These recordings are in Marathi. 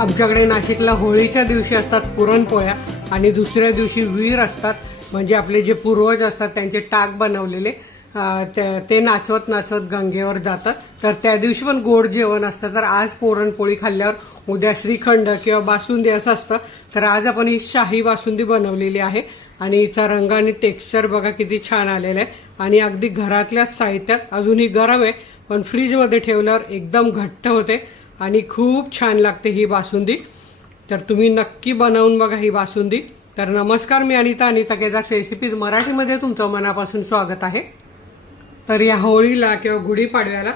आमच्याकडे नाशिकला होळीच्या दिवशी असतात पुरणपोळ्या आणि दुसऱ्या दिवशी वीर असतात, म्हणजे आपले जे पूर्वज असतात त्यांचे टाक बनवलेले ते नाचवत नाचवत गंगेवर जातात. तर त्या दिवशी पण गोड जेवण असतं. तर आज पुरणपोळी खाल्ल्यावर उद्या श्रीखंड किंवा बासुंदी असं असतं. तर आज आपण ही शाही बासुंदी बनवलेली आहे आणि हिचा रंग आणि टेक्स्चर बघा किती छान आलेलं आहे आणि अगदी घरातल्या साहित्यात अजूनही गरम आहे, पण फ्रीजमध्ये ठेवल्यावर एकदम घट्ट होते आणि खूप छान लागते ही बासुंदी. तर तुम्ही नक्की बनवून बघा ही बासुंदी. तर नमस्कार, मी अनिता केदार रेसिपीज मराठीमध्ये तुमचं मनापासून स्वागत आहे. तर या होळीला किंवा गुढीपाडव्याला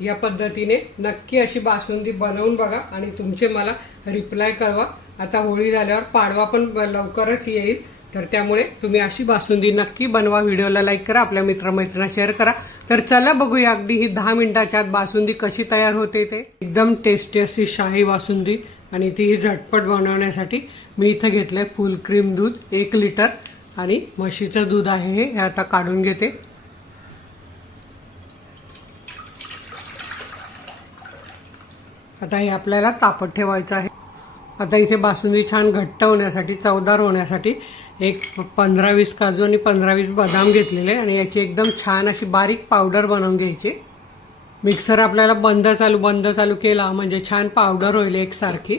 या पद्धतीने नक्की अशी बासुंदी बनवून बघा आणि तुमचे मला रिप्लाय कळवा. आता होळी झाल्यावर पाडवा पण लवकरच येईल, तर त्यामुळे तुम्ही अशी बासुंदी नक्की बनवा. व्हिडिओला लाईक करा, आपल्या मित्रमैत्रिणींना शेअर करा. तर चला बघूया अगदी ही 10 मिनिटाच्या आत बासुंदी कशी तयार होते ते. एकदम टेस्टी अशी शाही बासुंदी आणि ती झटपट बनवण्यासाठी मी इथं घेतलंय फुल क्रीम दूध 1 लिटर आणि म्हशीचं दूध आहे हे आता काढून घेते. आता हे आपल्याला तापत ठेवायचं आहे. आता इथे बासुंदी छान घट्ट होण्यासाठी, चवदार होण्यासाठी एक 15-20 काजू आणि 15-20 बदाम घेतलेले आणि याची एकदम छान अशी बारीक पावडर बनवून घ्यायची. मिक्सर आपल्याला बंद चालू केला म्हणजे छान पावडर होईल एकसारखी.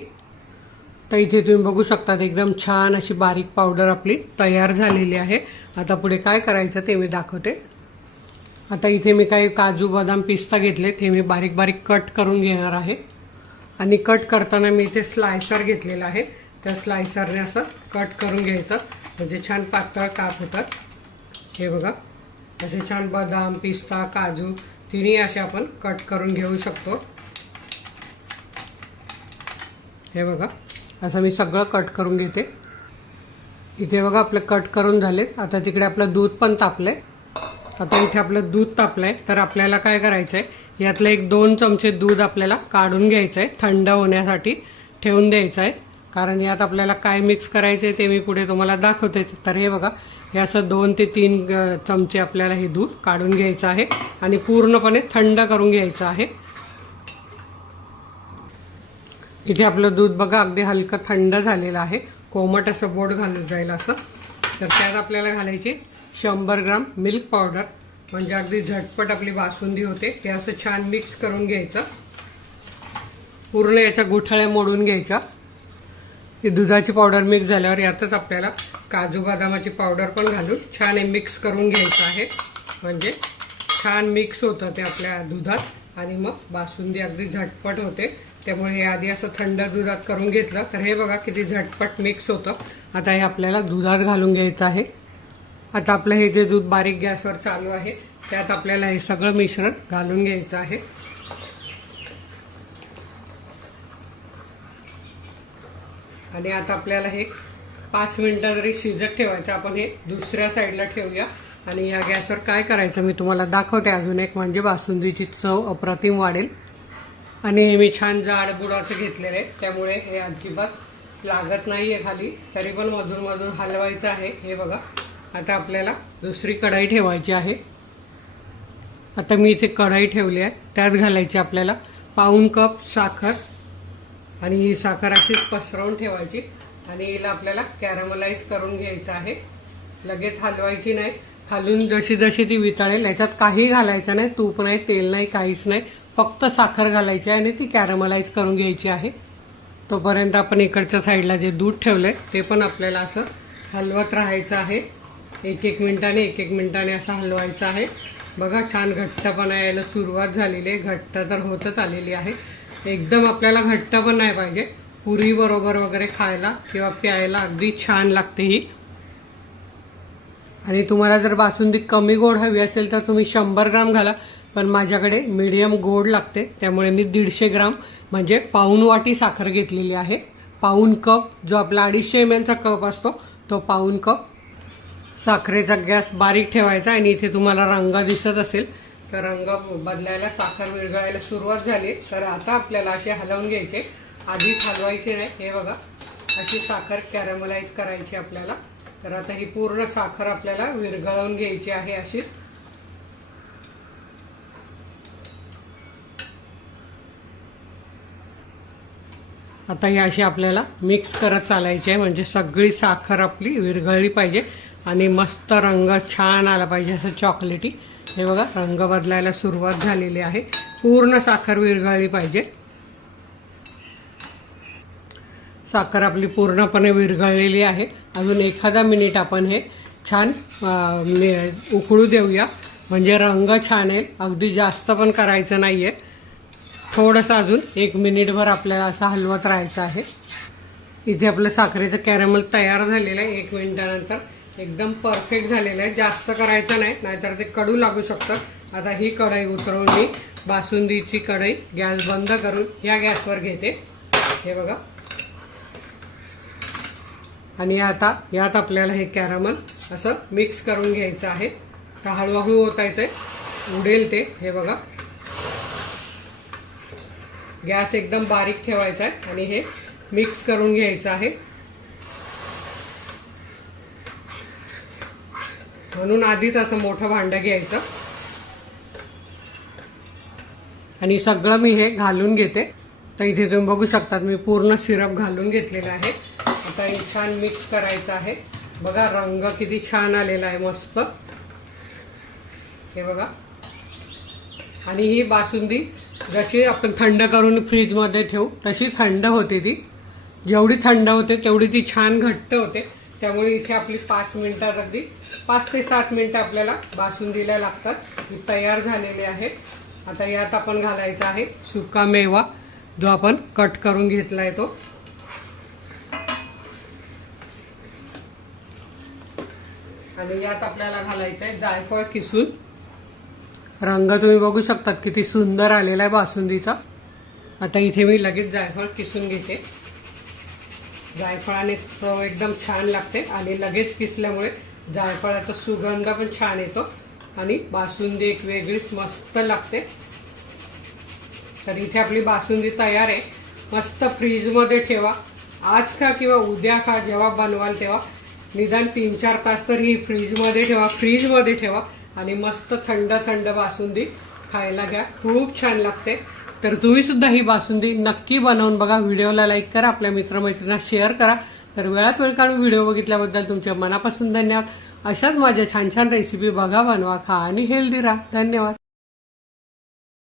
तर इथे तुम्ही बघू शकता एकदम छान अशी बारीक पावडर आपली तयार झालेली आहे. आता पुढे काय करायचं ते मी दाखवते. आता इथे मी काही काजू बदाम पिस्ता घेतले, ते मी बारीक बारीक कट करून घेणार आहे आणि कट करताना मी इथे स्लायसर घेतलेला आहे. त्या स्लायसरने असं कट करून घ्यायचं म्हणजे छान पातळ काप होतात. हे बघा असे छान बदाम पिस्ता काजू तिन्ही असे आपण कट करून घेऊ शकतो. हे बघा असं मी सगळं कट करून घेते. इथे बघा आपलं कट करून झालेत. आता तिकडे आपलं दूध पण तापलंय. आता इथे आपलं दूध तापलंय, तर आपल्याला काय करायचंय, यातलं 1-2 चमचे दूध आपल्याला काढून घ्यायचं आहे, थंड होण्यासाठी ठेवून द्यायचं आहे. कारण यात आपल्याला काय मिक्स करायचं आहे ते मी पुढे तुम्हाला दाखवते. तर हे बघा हे असं 2 ते 3 चमचे आपल्याला हे दूध काढून घ्यायचं आहे आणि पूर्णपणे थंड करून घ्यायचं आहे. इथे आपलं दूध बघा अगदी हलकं थंड झालेलं आहे, कोमट असं बोट घालून जाईल असं. तर त्यात आपल्याला घालायची 100 ग्राम मिल्क पावडर, म्हणजे अगदी झटपट आपली बासुंदी होते. हे असं छान मिक्स करून घ्यायचं, पूर्ण याच्या गुठळ्या मोडून घ्यायच्या. ही दुधाची पावडर मिक्स झाल्यावर यातच आपल्याला काजू बदामाची पावडर पण घालून छान मिक्स करून घ्यायचं आहे, म्हणजे छान मिक्स होतं ते आपल्या दुधात आणि मग बासुंदी अगदी झटपट होते. त्यामुळे हे आधी असं थंड दुधात करून घेतलं तर हे बघा किती झटपट मिक्स होतं. आता हे आपल्याला दुधात घालून घ्यायचं आहे. आता आपलं हे जे दूध बारीक गॅसवर चालू आहे त्यात आपल्याला हे सगळं मिश्रण घालून घ्यायचं आहे. आणि आता आपल्याला हे 5 मिनिटं जरी शिजत ठेवायचं. आपण हे दुसऱ्या साईडला ठेवूया आणि या गॅसवर काय करायचं मी तुम्हाला दाखवते अजून एक, म्हणजे बासुंदीची चव अप्रतिम वाढेल. आणि हे मी छान जाड बुडाचं घेतलेलं आहे, त्यामुळे हे अजिबात लागत नाही आहे खाली, तरी पण मधून मधून हलवायचं आहे. हे बघा आता आपल्याला दुसरी कढाई ठेवायची आहे. आता मी इथे कढाई ठेवली आहे, त्यात घालायची आपल्याला 1/4 कप साखर आणि ही साखर अशीच पसरवून ठेवायची आणि हिला आपल्याला कॅरमलाइज करून घ्यायचं आहे. लगेच हलवायची नाही, खालून जशी जशी ती वितळेल. याच्यात काही घालायचं नाही, तूप नाही तेल नाही काहीच नाही, फक्त साखर घालायची आहे आणि ती कॅरमलाइज करून घ्यायची आहे. तोपर्यंत आपण इकडच्या साईडला जे दूध ठेवलंय ते पण आपल्याला असं हलवत राहायचं आहे. एक एक मिनिटाने असं हलवायचं आहे. बघा छान घट्टपणा यायला सुरुवात झालेली आहे, घट्ट तर होतच आलेली आहे. एकदम आपल्याला घट्ट पण नाही पाहिजे, पुरी बरोबर वगैरे खायला किंवा प्यायला अगदी छान लागते ही. आणि तुम्हाला जर बासुंदी कमी गोड हवी असेल तर तुम्ही 100 ग्राम घाला, पण माझ्याकडे मीडियम गोड लागते त्यामुळे मी 150 ग्राम म्हणजे पाऊण वाटी साखर घेतलेली आहे. 1/4 कप जो आपला 250 ml चा कप असतो तो 1/4 कप. साखरेचा गॅस बारीक ठेवायचा आणि इथे तुम्हाला रंग दिसत असेल तर रंग बदलायला, साखर विरघळायला सुरुवात झाली. तर आता आपल्याला असे हलवून घ्यायचे, आधीच हलवायचे नाही. हे बघा अशी साखर कॅरमलाइज करायची आपल्याला. तर आता ही पूर्ण साखर आपल्याला विरघळवून घ्यायची आहे अशीच. आता ही अशी आपल्याला मिक्स करत चालायची आहे, म्हणजे सगळी साखर आपली विरघळली पाहिजे आणि मस्त रंग छान आला पाहिजे, असं चॉकलेटी. हे बघा रंग बदलायला सुरुवात झालेली आहे. पूर्ण साखर विरघळली पाहिजे. साखर आपली पूर्णपणे विरघळलेली आहे. अजून एखादा मिनिट आपण हे छान उकळू देऊया, म्हणजे रंग छान येईल. अगदी जास्त पण करायचं नाही आहे. थोडंसं अजून 1 मिनिटभर आपल्याला असं हलवत राहायचं आहे. इथे आपलं साखरेचं कॅरमल तयार झालेलं आहे. 1 मिनिटानंतर एकदम परफेक्ट झालेलं आहे. जास्त करायचं नाही, नाहीतर ते कडू लागू शकतं. आता ही कढई उतरवून मी बासुंदीची कढई गॅस बंद करून या गॅसवर घेते. हे बघा. आणि आता यात आपल्याला हे कॅरमल असं मिक्स करून घ्यायचं आहे. तर हळूहळू ओतायचं आहे, उडेल ते. हे बघा. गॅस एकदम बारीक ठेवायचा आहे आणि हे मिक्स करून घ्यायचं आहे. म्हणून आधीच असं मोठं भांडं घ्यायचं आणि सगळं मी हे घालून घेते. तर इथे तुम्ही बघू शकतात मी पूर्ण सिरप घालून घेतलेला आहे. आता हे छान मिक्स करायचं आहे. बघा रंग किती छान आलेला आहे, मस्त. हे बघा. आणि ही बासुंदी जशी आपण थंड करून फ्रीजमध्ये ठेवू तशी थंड होते ती. जेवढी थंड होते तेवढी ती छान घट्ट होते. त्यामुळे इथे आपली 5 मिनिटात अगदी 5 ते 7 मिनिटं आपल्याला बासुंदीला लागतात. ही तयार झालेली आहे. आता यात आपण घालायचा आहे सुका मेवा, जो आपण कट करून घेतलाय तो. आणि यात आपल्याला घालायचं आहे जायफळ किसून. रंग तुम्ही बघू शकतात किती सुंदर आलेला आहे बासुंदीचा. आता इथे मी लगेच जायफळ किसून घेते. जायफळाने चव एकदम छान लागते आणि लगेच किसल्यामुळे जायफळाचा सुगंध पण छान येतो आणि बासुंदी एक वेगळीच मस्त लागते. तर इथे आपली बासुंदी तयार आहे. मस्त फ्रीजमध्ये ठेवा. आज खा किंवा उद्या खा, जेव्हा बनवाल तेव्हा. निदान 3-4 तास तरी फ्रीजमध्ये ठेवा आणि मस्त थंड थंड बासुंदी खायला घ्या. खूप छान लागते. तर तुम्ही सुद्धा ही बासुंदी नक्की बनवून बघा. व्हिडिओला लाईक करा, आपल्या मित्रमैत्रिणींना शेअर करा. तर वेळात वेळ काढून व्हिडिओ बघितल्याबद्दल तुमच्या मनापासून धन्यवाद. अशाच माझ्या छान छान रेसिपी बघा, बनवा, खा आणि हेल्दी राहा. धन्यवाद.